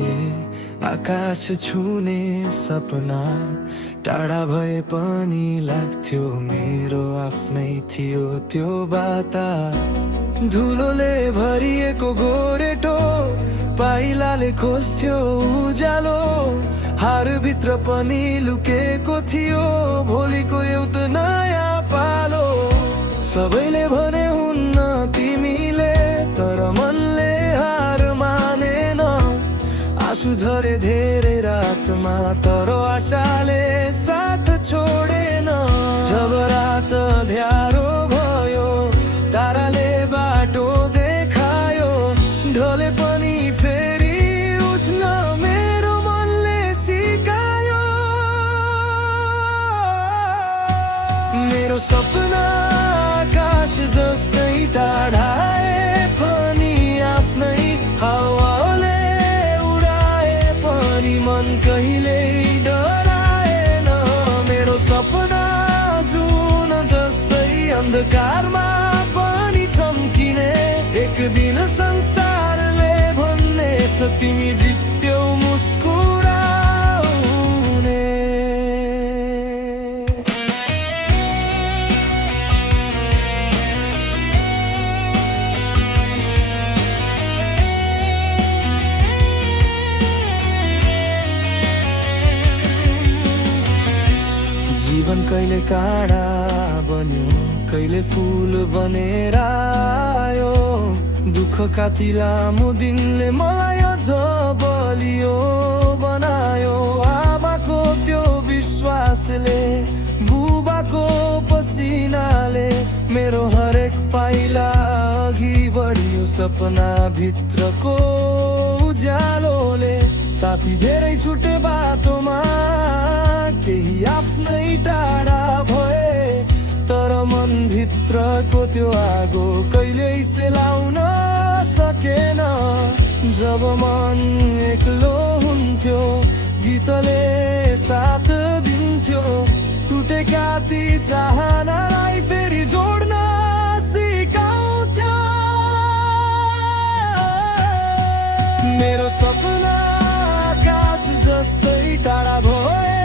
थिए आकाश छुने सपना टाढा भए पनि लाग्थ्यो मेरो आफ्नै थियो त्यो बाता धुलोले भरिएको गोरेटो पाइलाले खोज्थ्यो उज्यालो हारभित्र पनि लुकेको थियो भोलिको एउटा नयाँ पालो सबैले भने हुन्न तिमीले तर मनले हार मानेन आँसु झरे धेरै रातमा तर आशाले साथ छोडेन जब रात अँध्यारो भयो ताराले बाटो देखायो ढले पनि फेरि उठ्न मेरो मनले सिकायो मेरो सपना आकाश जस्तै टाढाए पनि आफ्नै हावाले उडाए पनि मन कहिल्यै डराएन मेरो सपना जुन जस्तै अन्धकारमा पनि चम्किने एक दिन संसारले भन्नेछ तिमी जित्यौ मुस्कुराउने जीवन कहिले काँडा बन्यो कहिले फुल बनेर आयो दुःख काटी लामो दिनले मलाई अझ बलियो बनायो आमाको त्यो विश्वासले बुबाको पसिनाले मेरो हरेक पाइला अघि बढियो सपना भित्रको उज्यालोले साथी धेरै छुटे बाटोमा केही आफ्नै टाढा भए तर मन भित्रको त्यो आगो कहिल्यै सेलाउन सकेन जब मन एक्लो हुन्थ्यो गीतले साथ दिन्थ्यो टुटेका ती चाहनालाई फेरि जोड्न सिकाउँथ्यो मेरो सपना आकाश जस्तै टाढा भए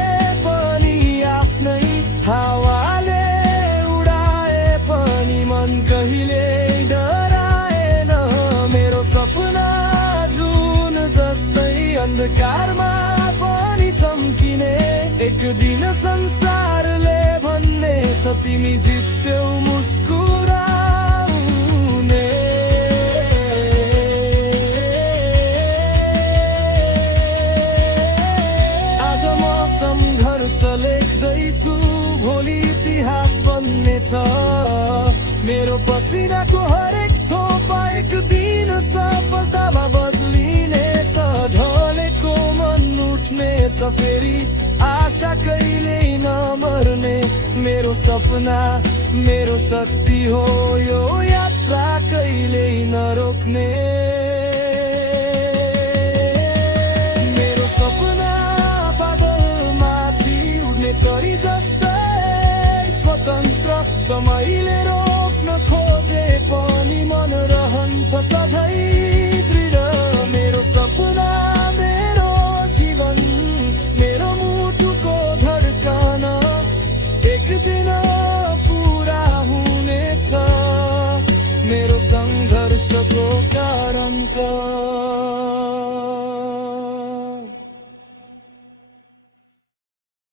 पनि आफ्नै हावाले उडाए पनि मन कहिल्यै डराएन मेरो सपना जुन जस्तै अन्धकारमा पनि चम्किने एक दिन संसारले भन्नेछ तिमी जित्यौ मुस्कुराउने सङ्घर्ष लेख्दैछु भोलि इतिहास बन्नेछ मेरो पसिनाको हरेक थोपा एक दिन सफलतामा बदलिनेछ ढलेको मन उठ्नेछ फेरि आशा कहिल्यै नमर्ने मेरो सपना मेरो शक्ति हो यो यात्रा कहिल्यै नरोक्ने मेरो सपना चरी जस्तै स्वतन्त्र समयले रोक्न खोजे पनि मन रहन्छ सधैँ दृढ मेरो सपना मेरो जीवन मेरो मुटुको धड्कन एक दिन पुरा हुनेछ मेरो सङ्घर्षको कारण त